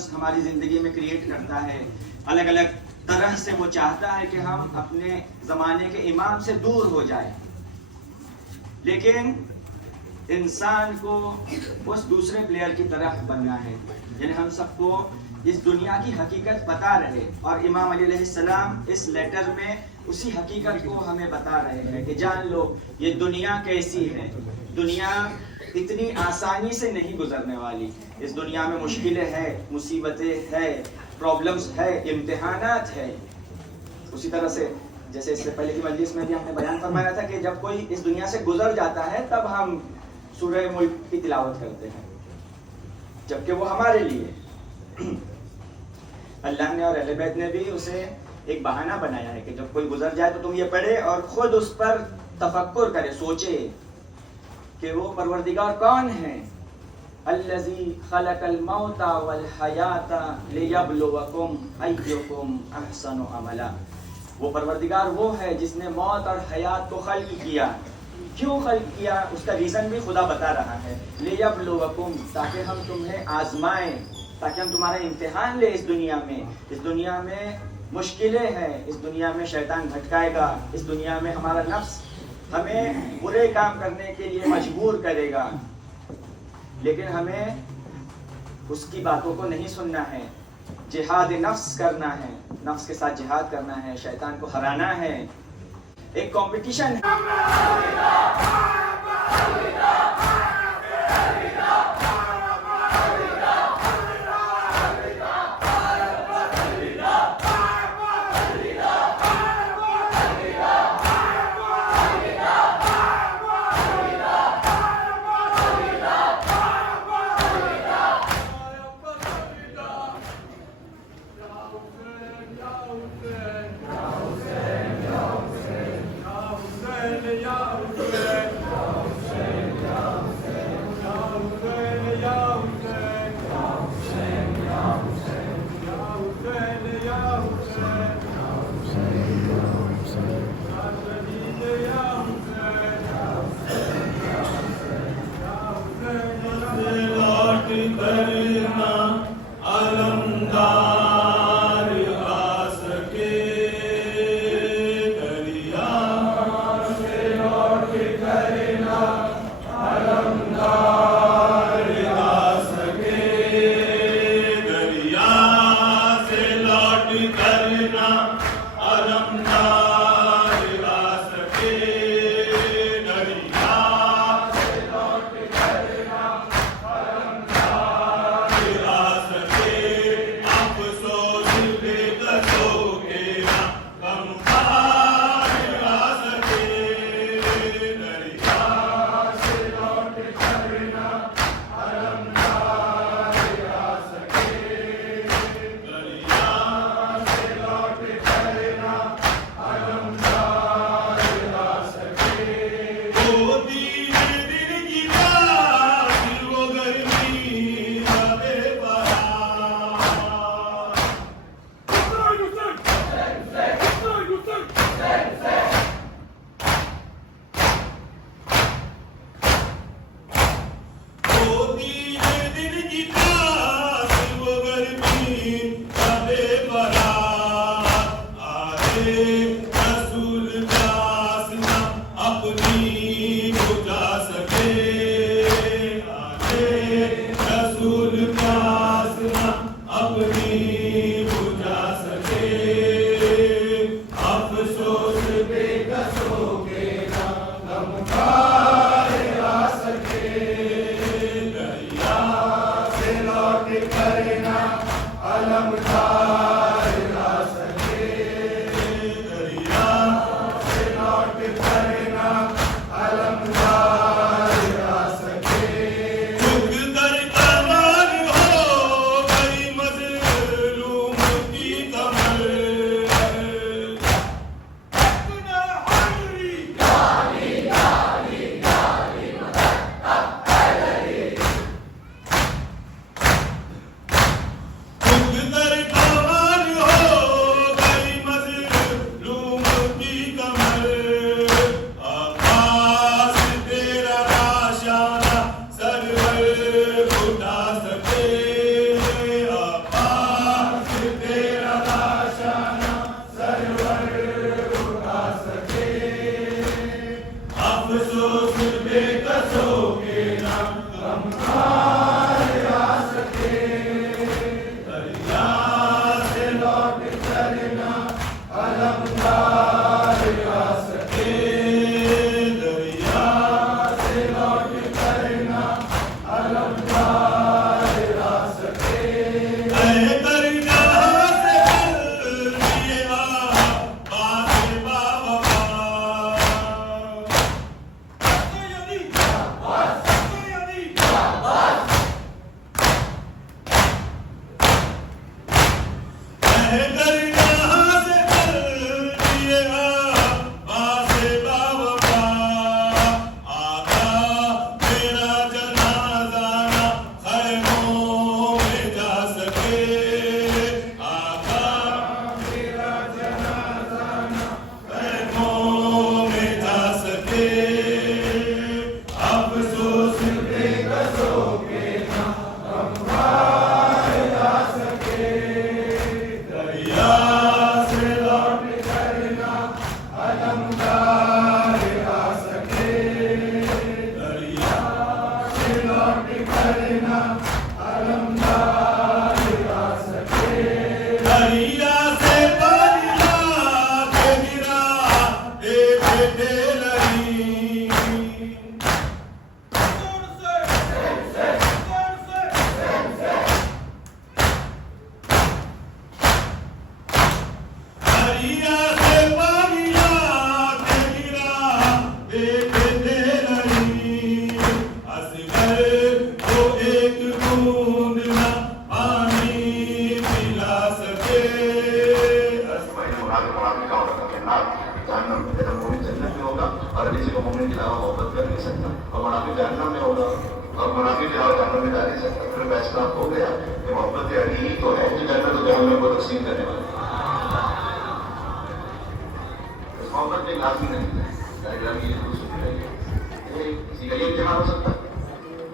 Problems ہماری زندگی میں کریٹ کرتا ہے، الگ الگ طرح سے وہ چاہتا ہے کہ ہم اپنے زمانے کے امام سے دور ہو جائیں، لیکن انسان کو اس دوسرے پلیئر کی طرف بننا ہے، یعنی ہم سب کو اس دنیا کی حقیقت پتا رہے، اور امام علی علیہ السلام اس لیٹر میں اسی حقیقت کو ہمیں بتا رہے ہیں کہ جان لو یہ دنیا کیسی ہے، دنیا اتنی آسانی سے نہیں گزرنے والی، اس دنیا میں مشکلیں ہیں، مصیبتیں ہیں، پرابلمز ہے، امتحانات ہے۔ اسی طرح سے جیسے اس سے پہلے کی مجلس میں بھی ہم نے بیان فرمایا تھا کہ جب کوئی اس دنیا سے گزر جاتا ہے تب ہم سورہ ملک کی تلاوت کرتے ہیں، جبکہ وہ ہمارے لیے اللہ نے اور اہل بیت نے بھی اسے ایک بہانہ بنایا ہے کہ جب کوئی گزر جائے تو تم یہ پڑھے اور خود اس پر تفکر کرے، سوچے کہ وہ پروردگار کون ہے، الذی خلق الموت والحیات لیبلوکم ایکم احسن عملا، وہ پروردگار وہ ہے جس نے موت اور حیات کو خلق کیا۔ کیوں خلق کیا اس کا ریزن بھی خدا بتا رہا ہے، لیبلوکم، تاکہ ہم تمہیں آزمائیں، تاکہ ہم تمہارا امتحان لیں۔ اس دنیا میں مشکلیں ہیں، اس دنیا میں شیطان بھٹکائے گا، اس دنیا میں ہمارا نفس ہمیں برے کام کرنے کے لیے مجبور کرے گا، لیکن ہمیں اس کی باتوں کو نہیں سننا ہے، جہاد نفس کرنا ہے، نفس کے ساتھ جہاد کرنا ہے، شیطان کو ہرانا ہے۔ ایک کمپٹیشن ہے۔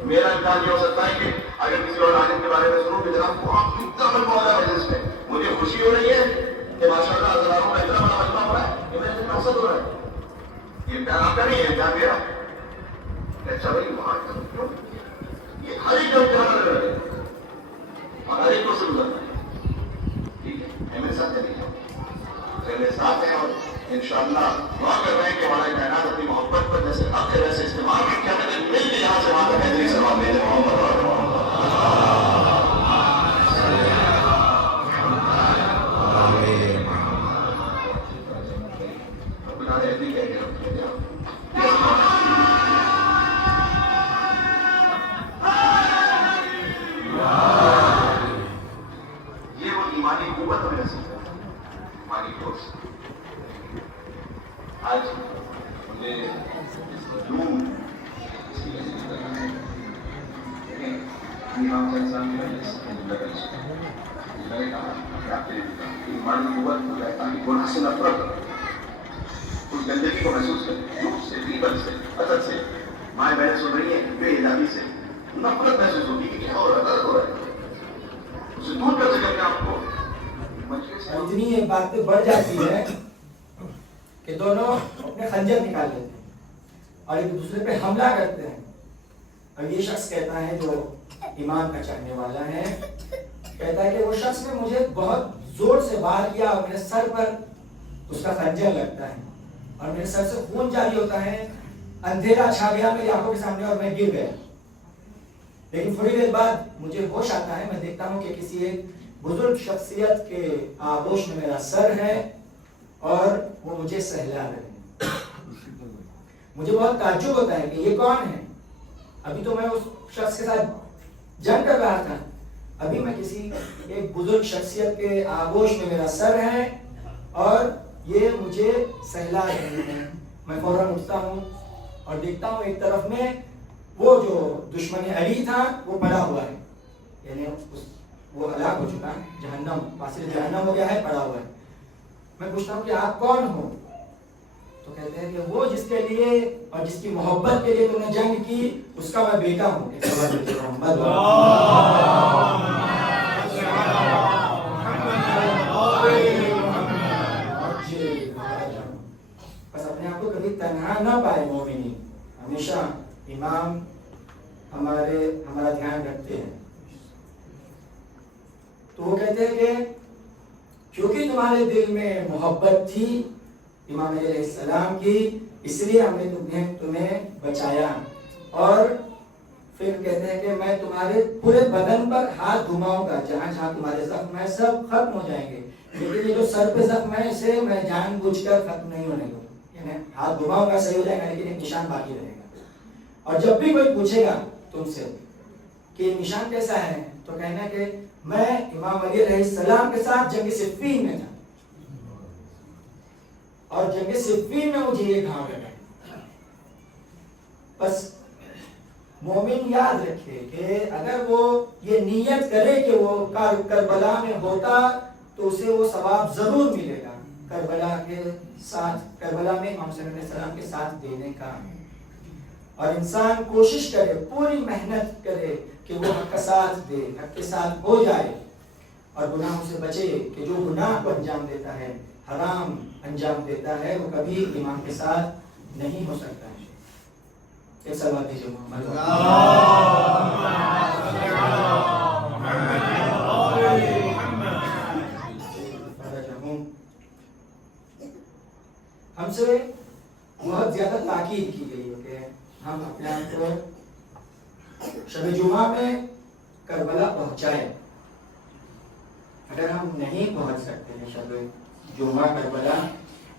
میرا امتحان یہ ہو سکتا ہے کہ اگر کسی اور عالم کے بارے میں سنوں کہ جناب بہت اتنا بڑا ہو رہا ہے مجلس میں، مجھے خوشی ہو رہی ہے کہ ماشاء اللہ ہزاروں کا اتنا بڑا مجمع ہو رہا ہے کہ میرے مقصد ہو رہا ہے. یہ امتحان آپ کا نہیں ہے، امتحان میرا. اچھا بھائی وہاں یہ ہر ایک کا امتحان الگ الگ ہے اور ہر ایک کو سے گزرنا ہے. ٹھیک ہے، میرے ساتھ چلیے، میرے ساتھ ہیں اور انشاءاللہ دعا کر رہے ہیں کہ ہمارے کائنات اپنی محبت پر جیسے حق ہے ویسے استعمال بھی کیا کریں، مل کے یہاں سے وہاں تک حیدری سلام لے لیں. محمد یہ وہ ایمانی قوت ہمیں نصیب ہے، ایمانی فورس. آج مجھے اس ہجوم اس کی وجہ سے لگا ہے امام صاحب کی وجہ سے میں نے کہا کہ آپ کے ایمانی قوت کو کہتا ہے کہ گناہ سے نفرت اس گندگی کو محسوس کریں، جھوٹ سے، غیبت سے، حسد سے، مائیں بہنیں سن رہی ہیں بے حجابی سے نفرت محسوس ہوتی ہے کہ کیا ہو رہا ہے، غلط ہو رہا ہے، اسے دور کر سکیں آپ کو. اتنی یہ باتیں بڑھ جاتی ہے کہ دونوں اپنے خنجر نکال لیتے ہیں اور ایک دوسرے پہ حملہ کرتے ہیں. اور یہ شخص کہتا ہے جو ایمان کا چاہنے والا ہے، کہتا ہے کہ وہ شخص نے مجھے بہت زور سے وار کیا اور میرے سر پر اس کا خنجر لگتا ہے اور میرے سر سے خون جاری ہوتا ہے، اندھیرا چھا گیا میری آنکھوں کے سامنے اور میں گر گیا. لیکن تھوڑی دیر بعد مجھے ہوش آتا ہے، میں دیکھتا ہوں کہ کسی ایک بزرگ شخصیت کے آغوش میں میرا سر ہے اور وہ مجھے سہلا رہے ہیں. مجھے بہت تعجب ہوتا ہے کہ یہ کون ہے. ابھی تو میں اس شخص کے ساتھ جنگ کر رہا تھا، ابھی میں کسی ایک بزرگ شخصیت کے آغوش میں میرا سر ہے اور یہ مجھے سہلا رہے ہیں. میں فوراً اٹھتا ہوں اور دیکھتا ہوں ایک طرف میں وہ جو دشمن علی تھا وہ پڑا ہوا ہے، یعنی وہ ہلاک ہو چکا ہے، جہنم واصل جہنم ہو گیا ہے، پڑا ہوا ہے. میں پوچھتا ہوں کہ آپ کون ہو؟ تو کہتے ہیں کہ وہ جس کے لیے اور جس کی محبت کے لیے تم نے جنگ کی اس کا میں بیٹا ہوں. بس اپنے آپ کو کبھی تنہا نہ پائے مومنین، ہمیشہ امام ہمارا دھیان رکھتے ہیں. تو وہ کہتے ہیں کہ کیونکہ تمہارے دل میں محبت تھی امام علیہ السلام کی، اس لیے ہم نے تمہیں بچایا. اور پھر کہتے ہیں کہ میں تمہارے پورے بدن پر ہاتھ گھماؤں گا، جہاں جہاں تمہارے زخم ہیں سب ختم ہو جائیں گے، لیکن یہ جو سر پہ زخم ہے اسے میں جان بوجھ کر ختم نہیں ہونے دوں. یعنی ہاتھ گھماؤں گا صحیح ہو جائے گا لیکن ایک نشان باقی رہے گا. اور جب بھی کوئی پوچھے گا تم سے کہ نشان کیسا ہے تو کہنا کہ میں امام علی علیہ السلام کے ساتھ جنگ صفین میں تھا اور جنگ صفین میں مجھے یہ گھاؤ لگا. بس مومن یاد رکھے کہ اگر وہ یہ نیت کرے کہ وہ کربلا میں ہوتا تو اسے وہ ثواب ضرور ملے گا کربلا کے ساتھ، کربلا میں امام صلی اللہ علیہ وسلم کے ساتھ دینے کا. اور انسان کوشش کرے، پوری محنت کرے کہ وہ حق کا ساتھ دے، حق کے ساتھ ہو جائے اور گناہوں سے بچے. کہ جو گناہ کو انجام دیتا ہے، حرام انجام دیتا ہے، وہ کبھی ایمان کے ساتھ نہیں ہو سکتا ہے. ایک سوال دیجیے محمد. ہم سے بہت زیادہ تاکید کی گئی ہے کہ ہم اپنے آپ کو شب جمعہ میں کربلا پہنچائیں. اگر ہم نہیں پہنچ سکتے ہیں شب جمعہ کربلا،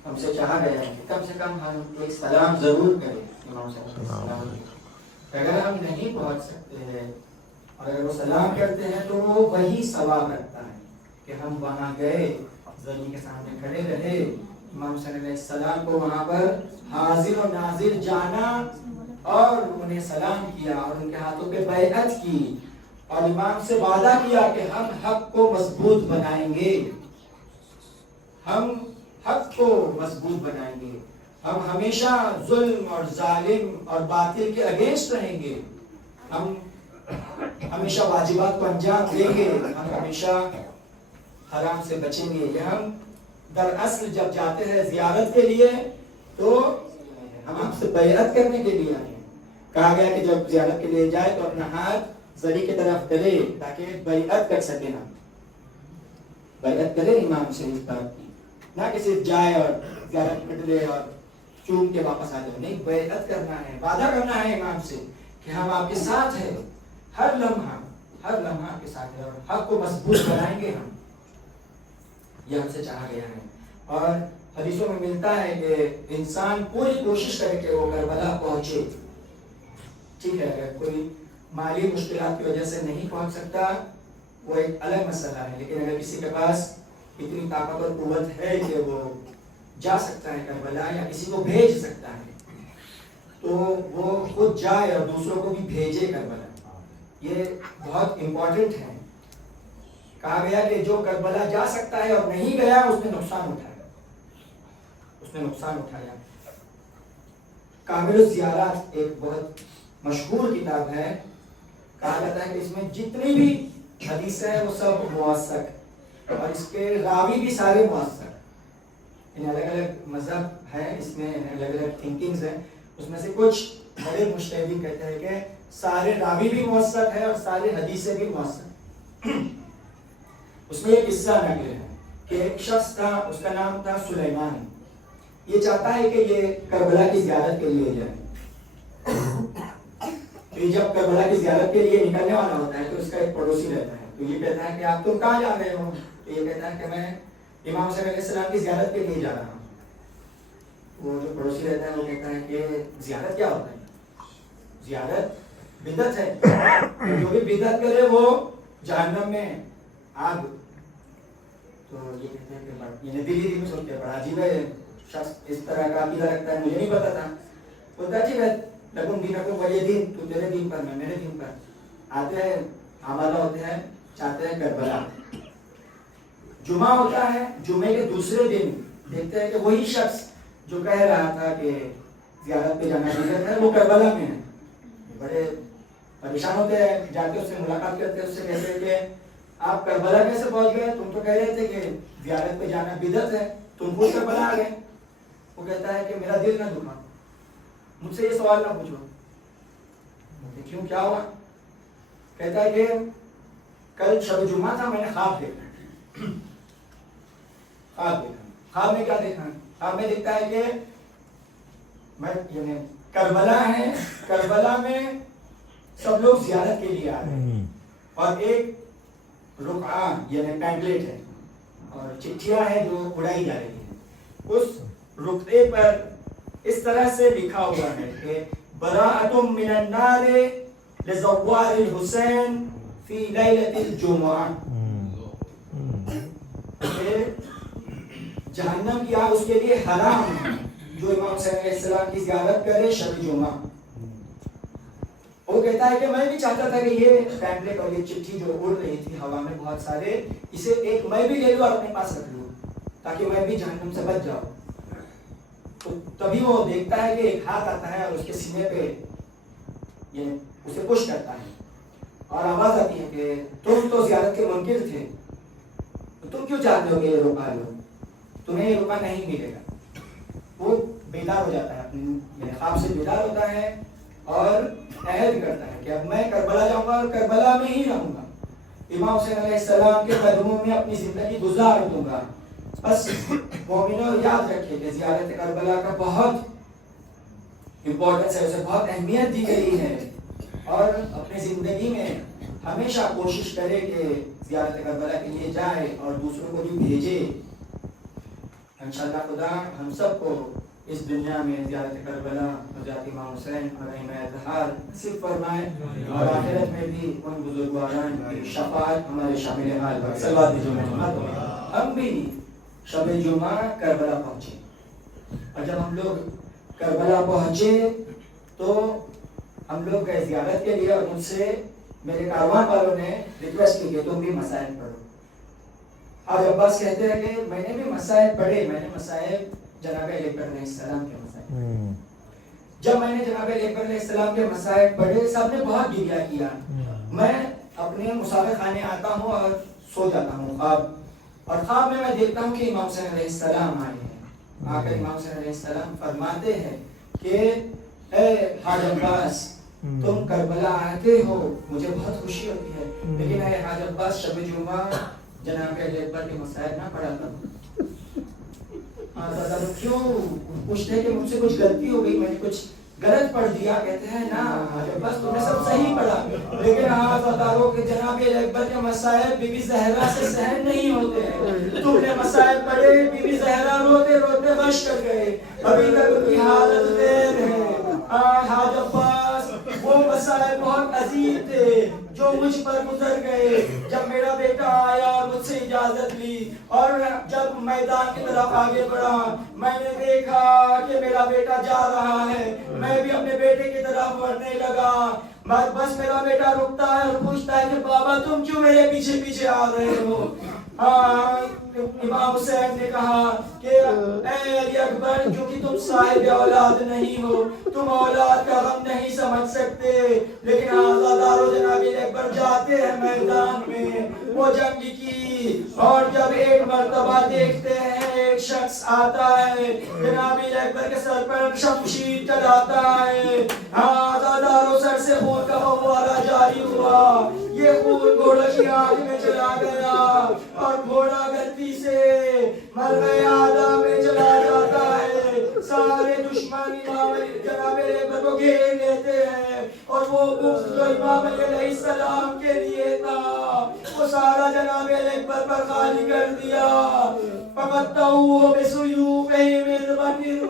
ہم سے چاہا گیا ہے کم سے کم ہم ایک سلام ضرور کریں امام صلی اللہ علیہ وسلم. اگر ہم نہیں پہنچ سکتے ہیں اور اگر وہ سلام کرتے ہیں تو وہ وہی ثواب رکھتا ہے کہ ہم وہاں گئے، زمین کے سامنے کھڑے رہے، امام صلی اللہ علیہ السلام کو وہاں پر حاضر و ناظر جانا اور انہیں سلام کیا اور ان کے ہاتھوں پہ بیعت کی اور امام سے وعدہ کیا کہ ہم حق کو مضبوط بنائیں گے، ہم حق کو مضبوط بنائیں گے، ہم ہمیشہ ظلم اور ظالم اور باطل کے اگینسٹ رہیں گے، ہم ہمیشہ واجبات کو انجام دیں گے، ہم ہمیشہ حرام سے بچیں گے. یہ ہم دراصل جب جاتے ہیں زیارت کے لیے تو ہم آپ سے بیعت کرنے کے لیے آئے ہیں. کہا گیا کہ جب زیارت کے لیے جائے تو اپنا ہاتھ زری کی طرف کرے تاکہ بیعت کر سکے. ہم بیعت کرے امام سے اس بات کی، نہ کہ صرف جائے اور زیارت کر لے اور چوم کے واپس آ جائے. نہیں، بیعت کرنا ہے، وعدہ کرنا ہے امام سے کہ ہم آپ کے ساتھ ہیں، ہر لمحہ آپ کے ساتھ ہے اور حق کو مضبوط بنائیں گے. ہم یہ ہم سے چاہا گیا ہے. اور حدیثوں میں ملتا ہے کہ انسان پوری کوشش کرے کہ وہ کربلا پہنچے. ٹھیک ہے، اگر کوئی مالی مشکلات کی وجہ سے نہیں پہنچ سکتا وہ ایک الگ مسئلہ ہے، لیکن اگر کسی کے پاس اتنی طاقت اور قوت ہے کہ وہ جا سکتا ہے کربلا یا کسی کو بھیج سکتا ہے تو وہ خود جائے اور دوسروں کو بھی بھیجے کربلا. یہ بہت امپورٹنٹ ہے. کہا گیا کہ جو کربلا جا سکتا ہے اور نہیں گیا اس نے نقصان اٹھایا. کامل الزیارات ایک بہت مشہور کتاب ہے. کہا جاتا ہے کہ اس میں جتنی بھی حدیثیں ہیں وہ سب موثق اور اس کے راوی بھی سارے موثق. الگ الگ مذہب ہے، اس میں الگ الگ تھنکنگز ہیں. اس میں سے کچھ بڑے مجتہدین کہتے ہیں کہ سارے راوی بھی موثق ہے اور سارے حدیثیں بھی موثق. اس میں ایک قصہ نقل ہے کہ ایک شخص تھا، اس کا نام تھا سلیمان. یہ چاہتا ہے کہ یہ کربلا کی زیارت کے لیے جائے. تو جب کربلا کی زیارت کے لیے نکلنے والا ہوتا ہے تو اس کا ایک پڑوسی رہتا ہے. تو یہ کہتا ہے کہ آپ تم کہاں جا رہے ہو؟ تو یہ کہتا ہے کہ میں امام صلی اللہ علیہ وسلم کی زیارت کے لیے جا رہا ہوں. وہ جو پڑوسی رہتا ہے وہ کہتا ہے کہ زیارت کیا ہوتا ہے؟ زیارت بدعت ہے، جو بھی بدعت کرے وہ جہنم میں آگ. تو یہ کہتے ہیں کہ دلی میں سوچتے ہیں بڑا عجیب ہے، شخص اس طرح کا عقیدہ رکھتا ہے، مجھے نہیں پتا تھا. بولتا ٹھیک ہے، لکم دینکم ولی دین، تو تیرے دین پر میں میرے دین پر. آتے ہیں، آمادہ ہوتے ہیں، چاہتے ہیں کربلا. جمعہ ہوتا ہے، جمعے کے دوسرے دن دیکھتے ہیں کہ وہی شخص جو کہہ رہا تھا کہ زیارت پہ جانا بدعت ہے وہ کربلا میں ہے. بڑے پریشان ہوتے ہیں، جاتے اس سے ملاقات کرتے ہیں، اس سے کہتے ہیں کہ آپ کربلا کیسے پہنچ گئے؟ تم تو کہہ رہے تھے کہ زیارت پہ جانا بدعت ہے، تم خود کربلا آ گئے. وہ کہتا ہے کہ میرا دل نہ دکھا، مجھ سے یہ سوال نہ پوچھو. کیوں، کیا ہوا؟ کہتا ہے کہ کل شب جمعہ تھا، میں نے خواب دیکھا. خواب میں کیا دیکھا؟ خواب میں دیکھتا ہے کہ میں یعنی کربلا ہے، کربلا میں سب لوگ زیارت کے لیے آ رہے ہیں اور ایک رقعہ یعنی پیمفلیٹ ہے اور چٹھیاں ہیں جو اڑائی جا رہی ہیں. اس رقعے پر اس طرح سے لکھا ہوا ہے کہ براءۃ من النار لزوار الحسین فی لیلۃ الجمعہ. جہنم کی آگ اس کے لیے حرام ہے جو امام حسین علیہ السلام کی زیارت کرے شب جمعہ. وہ کہتا ہے کہ میں بھی چاہتا تھا کہ یہ پیمفلیٹ اور یہ چٹھی جو اڑ رہی تھی ہوا میں بہت سارے، اسے ایک میں بھی لے لوں اور اپنے پاس رکھ لوں تاکہ میں بھی جہنم سے بچ جاؤں. تو تبھی وہ دیکھتا ہے کہ ایک ہاتھ آتا ہے اور اس کے سینے پہ یہ اسے پش کرتا ہے اور آواز آتی ہے کہ تم تو زیارت کے منکر تھے، تم کیوں چاہتے ہو کہ یہ روپا لو، تمہیں یہ روپا نہیں ملے گا. وہ بیدار ہو جاتا ہے، اپنے خواب سے بیدار ہوتا ہے اور عہد کرتا ہے کہ اب میں کربلا جاؤں گا اور کربلا میں ہی رہوں گا، امام حسین علیہ السلام کے قدموں میں اپنی زندگی گزار دوں گا. بس مومنوں یاد رکھیں کہ زیارت کربلا کا بہت امپورٹنس ہے، اسے بہت اہمیت دی گئی ہے، اور اپنی زندگی میں ہمیشہ کوشش کرے کہ زیارت کربلا کے لیے جائے اور دوسروں کو بھی بھیجے. انشاءاللہ خدا ہم سب کو اس دنیا میں زیارت کربلا حضرت امام حسین علیہ السلام نصیب فرمائے، اور آخرت میں بھی ان بزرگواران کی شفاعت ہمارے شامل حال پر صلوات محمد. ہم بھی شب جمعہ کربلا پہنچے، اور جب ہم لوگ کربلا پہنچے تو ہم لوگ گئے زیارت کے لیے، اور مجھ سے میرے کاروان والوں نے ریکویسٹ کی کہ تم بھی مصائب پڑھو. حاج عباس کہتے ہیں کہ میں نے بھی مصائب پڑھے، میں نے مصائب جناب علی اکبر علیہ السلام کے مصائب، جب میں نے جناب علی اکبر علیہ السلام کے مصائب پڑھے سب نے بہت گریہ کیا. میں اپنے مسافر خانے آتا ہوں اور سو جاتا ہوں خواب، اور خواب میں دیکھتا ہوں کہ امام حسین علیہ السلام آئے ہیں. آ کر امام حسین علیہ السلام فرماتے ہیں کہ اے حاج عباس تم کربلا آتے ہو، مجھے بہت خوشی ہوتی ہے، لیکن اے حاج عباس شب جمعہ جناب علی اکبر کے مصائب نہ پڑھا کرو. کیوں پوچھتے ہیں کہ مجھ سے کچھ غلطی ہو گئی، میں نے کچھ غلط پڑھ دیا. کہتے ہیں نا بس تم نے سب صحیح پڑھا، لیکن ہاں بتاؤ کہ جناب علی اکبر کے مصائب بی بی زہرا سے سہن نہیں ہوتے ہیں. تم نے مصائب پڑھے، بی بی زہرا روتے روتے غش کر گئے، ابھی تک ان کی حالت دیر ہے. حاج عباس وہ مصائب بہت عظیم تھے جو مجھ پر گزر گئے. جب میرا بیٹا آیا مجھ سے اجازت لی، اور جب میدان کی طرف آگے بڑھا میں نے دیکھا کہ میرا بیٹا جا رہا ہے، میں بھی اپنے بیٹے کی طرف بڑھنے لگا. بس میرا بیٹا رکتا ہے اور پوچھتا ہے کہ بابا تم کیوں میرے پیچھے پیچھے آ رہے ہو. امام حسین نے کہا کہ اے علی اکبر کیونکہ تم صاحب اولاد نہیں ہو، تم اولاد کا غم نہیں سمجھ سکتے، لیکن آزادارو جناب علی اکبر جاتے ہیں میدان میں وہ جنگ کی، اور جب ایک مرتبہ دیکھتے ہیں ایک شخص آتا ہے جناب علی اکبر کے سر پر شمشیر چلاتا ہے. آزادارو سر سے خون کا فوارہ جاری ہوا، یہ خون گھوڑے کی آنکھ میں چلا گیا اور گھوڑا غلطی سے مرغے آدم میں چلا جاتا ہے. سارے دشمن امام علی جناب علی اکبر کو گھیر لیتے ہیں، اور وہ بغض جو امام علی علیہ السلام کے لیے تھا وہ سارا جناب علی اکبر پر خالی کر دیا. فقطعوه بسيوفهم الغدر.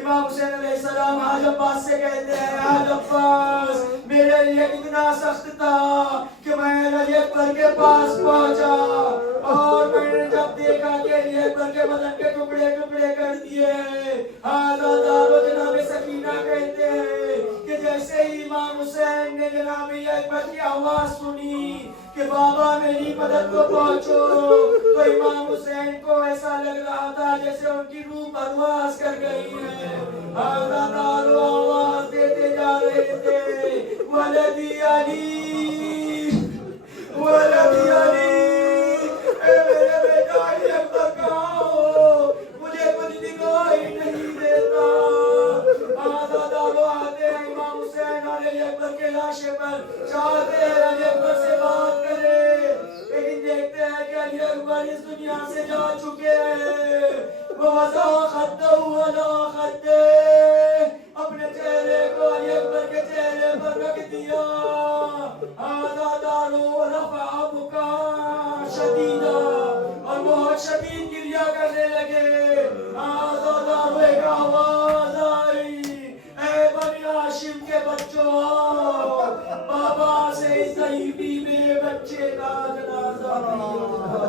امام حسین علیہ السلام حاج عباس سے کہتے ہیں حاج عباس میرے لیے اتنا سخت تھا کہ میں علی اکبر کے پاس پہنچا، اور میں نے جب دیکھا کہ علی اکبر کے بدن کے ٹکڑے ٹکڑے کر دیے. آزادارو جناب سکینہ کہتے ہیں کہ جیسے ہی امام حسین نے جناب علی اکبر کی آواز سنی کہ بابا میری مدد کو پہنچو، تو امام حسین کو ایسا لگ رہا تھا جیسے ان کی روح پرواز کر گئی ہے. آزادارو آواز دیتے جا رہے تھے ولدی علی ولدی علی، اے میرے بیٹا علی اکبر کہاں ہو، مجھے کچھ دکھائی نہیں دیتا. آزادارو آتے ہیں امام حسین اور علی اکبر کے لاشے پر، چاہتے ہیں علی اکبر سے بات کرے، لیکن دیکھتے ہیں کہ علی اکبر اس دنیا سے جا چکے ہیں. وَوَضَعَ خَدَّهُ عَلَىٰ خَدِّهِ، اپنے چہرے کو علی اکبر کے چہرے پر رکھ دیا. آزادارو رفع بُكَاءً شَدِيدًا، اور بہت شدید گریہ کرنے لگے. آزادارو ایک آواز آئی اے بنی ہاشم کے بچوں، بابا سے اس ضعیفی میں بچے کا جنازہ نہیں ہوتا.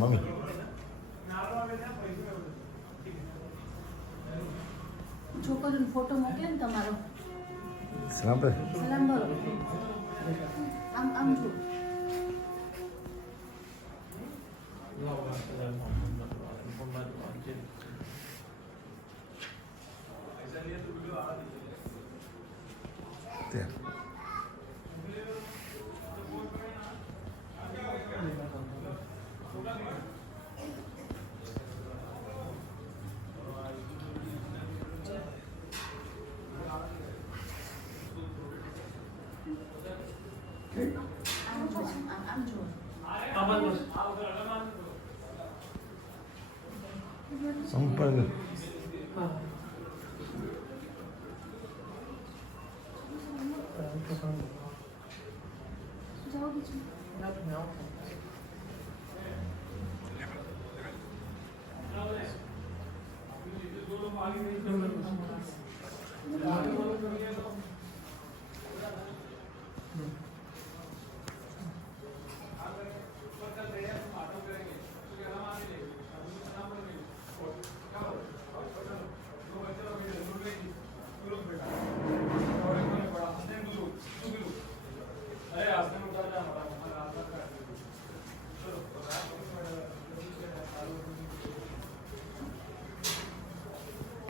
મમ્મી છોકરીનો ફોટો મોકલે ને તમારો સલામ પર સલામ ભરો આમ જો ત્યાં આમ જો સંપર્ક જાઓ બીજું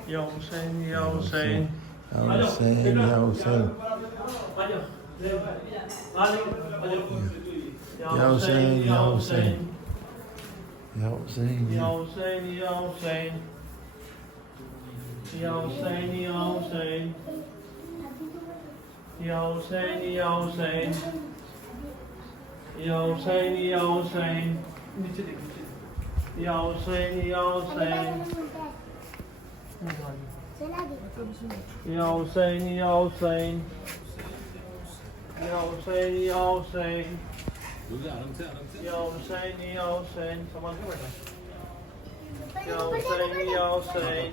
Ya Hussein, Ya Hussein. યા હુસૈન યા Hussain Ya Hussein, Ya Hussein. યા Hussain Ya Hussein, Ya Hussein. Ya Hussein, Ya Hussein. Ya Hussein, Ya Hussein. Ya Hussein, Ya Hussein. Ya Hussein, Ya Hussein. Ya Hussein, Ya Hussein. Ya Hussein, Ya Hussein. Ya Hussein, Ya Hussein. Saman ke beta? Ya Hussein, Ya Hussein.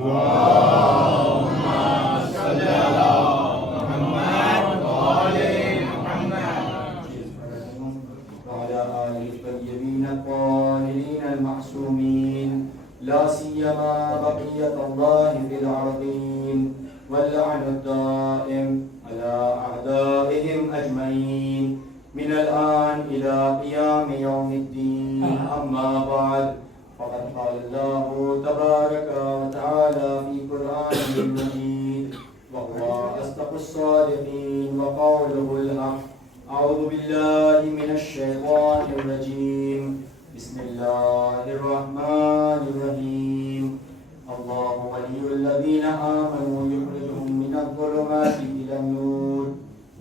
Allahumma salli ala Muhammad وقوله الحق. أعوذ بالله من الشيطان الرجيم. بسم الله الرحمن الرحيم. الله ولي الذين آمنوا يخرجهم من الظلمات إلى النور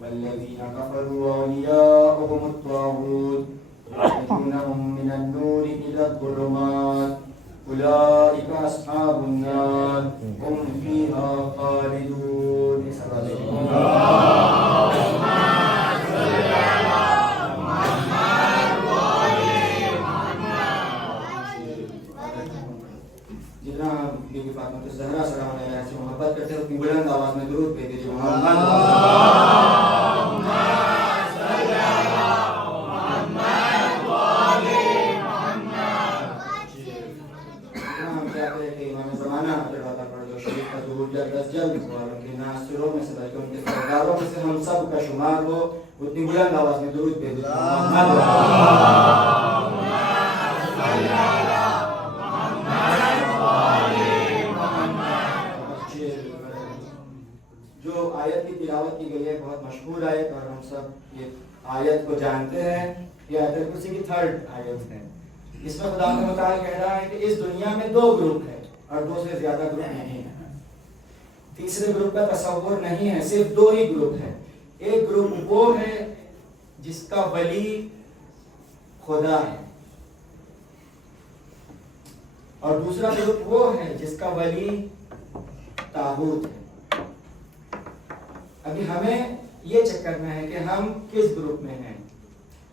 والذين كفروا أولياؤهم الطاغوت يخرجونهم من النور إلى الظلمات أولئك أصحاب النار هم فيها خالدون. جتنا بی بی فاطمہ الزہرا سلام علیہا سے محبت کرتے ہیں اتنی بلند آواز میں درود پہ دیجیے. جلد اور ان کے ناصروں میں سے بلکہ ان کے سرداروں میں سے ہم سب کا شمار ہو. اتنی بلند آواز میں درود پہ دیجیے. جو آیت کی تلاوت کی گئی ہے بہت مشہور آیت اور ہم سب یہ آیت کو جانتے ہیں. یہ آیت الکرسی کی 3rd آیت ہے. اس میں خدا متعال کہہ رہا ہے کہ اس دنیا میں 2 گروپ ہیں اور 2 سے زیادہ گروپ نہیں ہیں. تیسرے گروپ کا تصور نہیں ہے, صرف 2 ہی گروپ ہیں. ایک گروپ وہ ہے جس کا ولی خدا ہے اور دوسرا گروپ وہ ہے جس کا ولی طاغوت ہے. ابھی ہمیں یہ چیک کرنا ہے کہ ہم کس گروپ میں ہیں.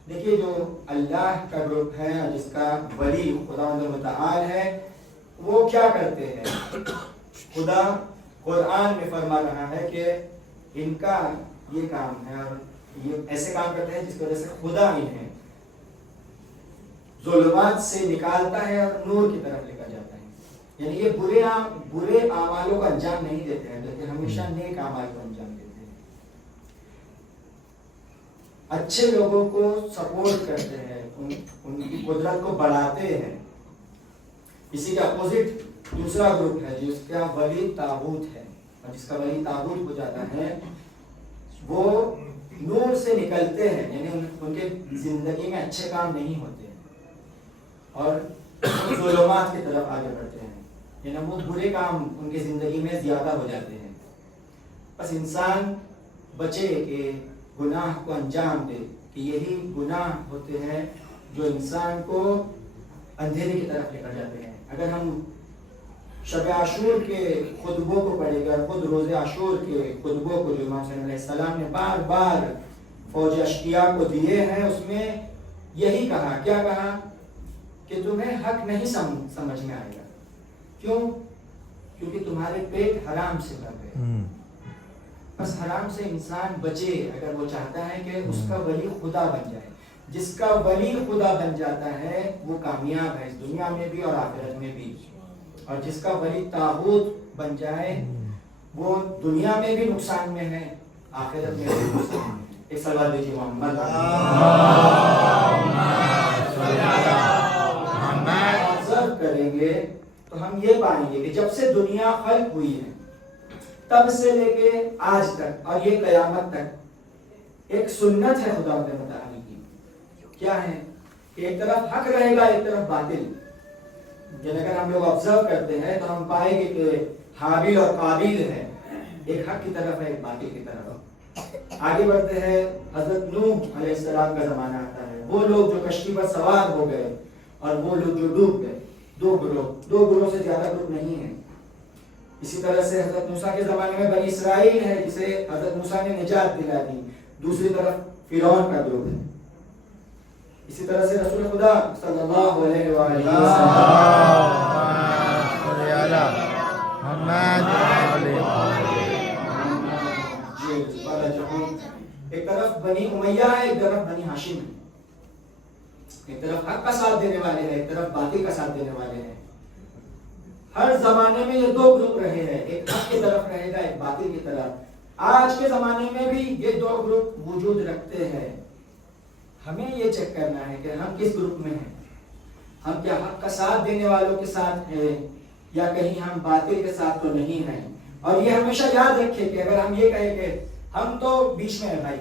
دیکھیے جو اللہ کا گروپ ہے جس کا ولی خدا متعال ہے وہ کیا کرتے ہیں. خدا قرآن میں فرما رہا ہے کہ ان کا یہ کام ہے اور یہ ایسے کام کرتے ہیں جس کی وجہ سے خدا انہیں ظلمات سے نکالتا ہے اور نور کی طرف لے کر جاتا ہے. یعنی یہ برے اعمالوں کا انجام نہیں دیتے ہیں بلکہ ہمیشہ نیک اعمال کو انجام دیتے ہیں. اچھے لوگوں کو سپورٹ کرتے ہیں, ان کی قدرت کو بڑھاتے ہیں. اسی کا اپوزٹ دوسرا گروپ ہے جس کا ولی طاغوت ہے اور جس کا ولی طاغوت ہو جاتا ہے وہ نور سے نکلتے ہیں. یعنی ان کے زندگی میں اچھے کام نہیں ہوتے ہیں اور ظلمات کی طرف آگے بڑھتے ہیں. یعنی وہ برے کام ان کی زندگی میں زیادہ ہو جاتے ہیں. بس انسان بچے کہ گناہ کو انجام دے کہ یہی گناہ ہوتے ہیں جو انسان کو اندھیرے کی طرف لے کر جاتے ہیں. اگر ہم شب عاشور کے خطبوں کو پڑھے گا, خود روز عاشور کے خطبوں کو جو امام حسین علیہ السلام نے بار بار فوج اشقیاء کو دیے ہیں اس میں یہی کہا. کیا کہا کہ تمہیں حق نہیں سمجھ میں آئے گا. کیوں؟ کیونکہ تمہارے پیٹ حرام سے بھر گئے. بس حرام سے انسان بچے اگر وہ چاہتا ہے کہ اس کا ولی خدا بن جائے. جس کا ولی خدا بن جاتا ہے وہ کامیاب ہے اس دنیا میں بھی اور آخرت میں بھی. اور جس کا ولی طاغوت بن جائے وہ دنیا میں بھی نقصان میں ہے, آخرت میں بھی نقصان میں ہے. ایک صلوات دیجیے محمد. آبزرو کریں گے تو ہم یہ پائیں گے کہ جب سے دنیا خلق ہوئی ہے تب سے لے کے آج تک اور یہ قیامت تک ایک سنت ہے خدا متعال کی. کیا ہے کہ ایک طرف حق رہے گا ایک طرف باطل. جن اگر ہم لوگ آبزرو کرتے ہیں تو ہم پائیں گے کہ حابیل اور قابیل ہے, ایک حق کی طرف ہے ایک باطل کی طرف. آگے بڑھتے ہیں حضرت نوح علیہ السلام کا زمانہ آتا ہے. وہ لوگ جو کشتی پر سوار ہو گئے اور وہ لوگ جو ڈوب گئے. 2 گروہ سے زیادہ گروپ نہیں ہیں. اسی طرح سے حضرت موسیٰ کے زمانے میں بنی اسرائیل ہے جسے حضرت موسیٰ نے نجات دلا دی. دوسری طرف فرعون کا گروپ ہے. اسی طرح سے رسول خدا صلی اللہ علیہ وآلہ وسلم ایک طرف بنی امیہ ہے ایک طرف بنی ہاشم ہے. ایک طرف حق کا ساتھ دینے والے ہیں ایک طرف باطل کا ساتھ دینے والے ہیں. ہر زمانے میں یہ 2 گروپ رہے ہیں, ایک حق کی طرف رہے گا ایک باطل کی طرف. آج کے زمانے میں بھی یہ 2 گروپ وجود رکھتے ہیں. ہمیں یہ چیک کرنا ہے کہ ہم کس گروپ میں ہیں. ہم کیا حق کا ساتھ دینے والوں کے ساتھ ہیں یا کہیں ہم باطل کے ساتھ تو نہیں ہیں. اور یہ ہمیشہ یاد رکھیں کہ اگر ہم یہ کہیں کہ ہم تو بیچ میں ہیں بھائی,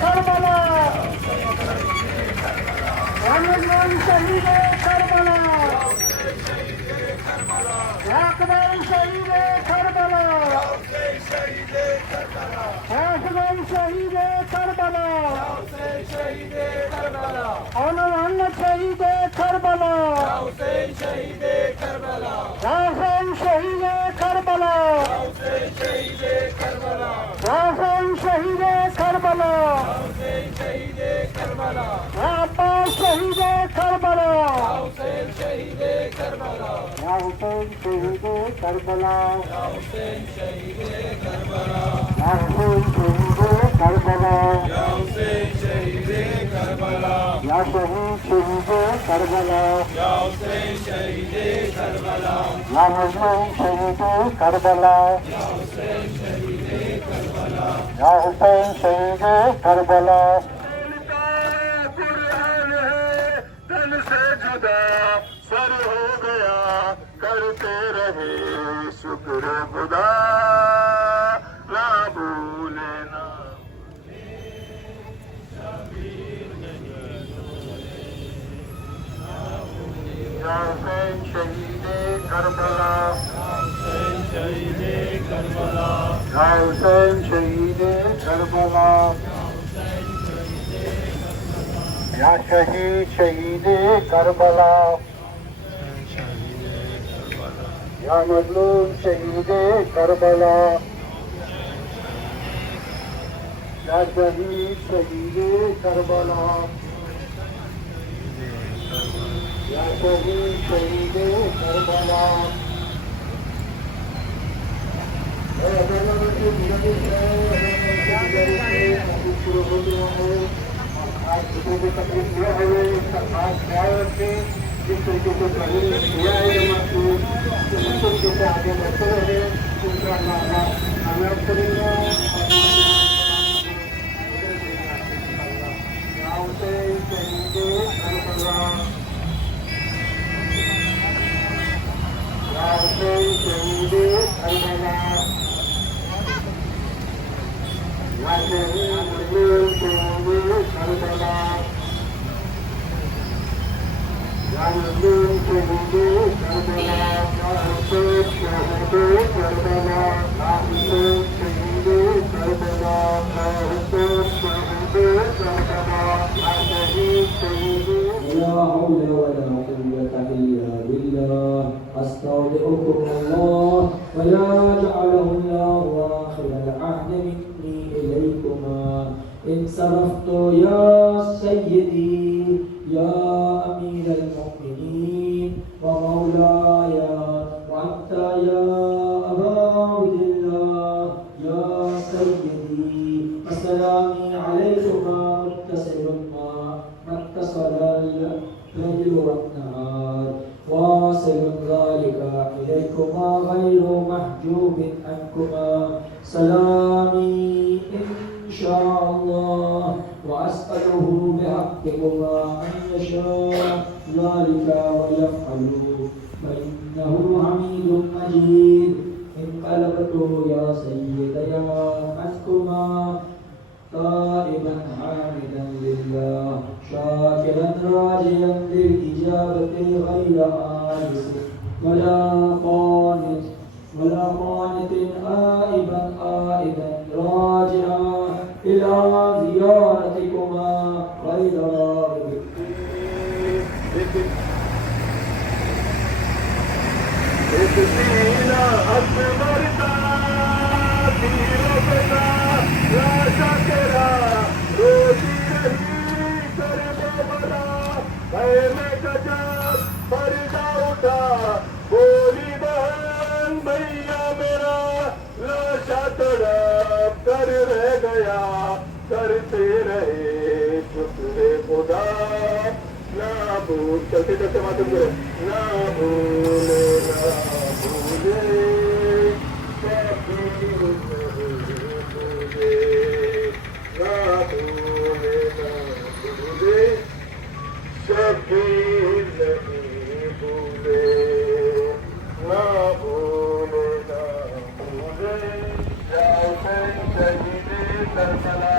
کربلا یا مظلوم شہید کربلا یا اکبر شہید کربلا یا مظلوم شہید کربلا اور محمد شہید کربلا یا حسین شہید کربلا یا حسین شہید کربلا یا عباس شہید کربلا یا حسین شہید کربلا یا حسین شہید کربلا یا حسین شہید کربلا یا حسین شہید کربلا یا شہید شہید کربلا یا حسین شہید کربلا یا مظلوم شہید کربلا یا حسین شہید کربلا یا حسین شہید کربلا دل سے جدا سر ہو گیا کرتے رہے شکر خدا نہ بھولنا یا حسین شہید کربلا یا حسین شہید کربلا یا شہید شہید کربلا یا مظلوم شہید کربلا یا شہید شہید کربلا یا شہید شہید کربلا آج کسی کو تکلیف یہ ہے اس کا خاص خیال رکھیں جس طریقے سے تعلیم کیا ہے جماعت کو اسی طریقے سے آگے بڑھتے رہے ان شاء اللہ کامیاب کریں گے لا حول ولا قوة إلا بالله أستودعكم الله ولا جعله الله آخر العهد مني إليكما إن صرفت يا سيدي يا أمير المؤمنين ومولاي وأنت يا أبا عبد الله يا سيدي السلام عليكما متصل ما اتصل الليل والنهار واصل ذلك إليكما غير محجوب عنكما سلامي إن شاء الله وأسأله بحقكما أن يشاء ذلك ويفعل فإنه حميد مجيد انقلبت يا سيدي عنكما تائبا حامدا لله شاكرا راجيا للإجابة غير آلس ولا قانت آئبا راجعا إلى زيارتكما غير راغب کر رہ گیا کرتے رہے شکر خدا نہ بھول چلتے چلتے ماتم کرے نہ بھولے نہ بھولے نہ بھولے نہ بھولے شبیر نہیں بھولے نہ بھولے نہ بھولے یا حسین شہید کربلا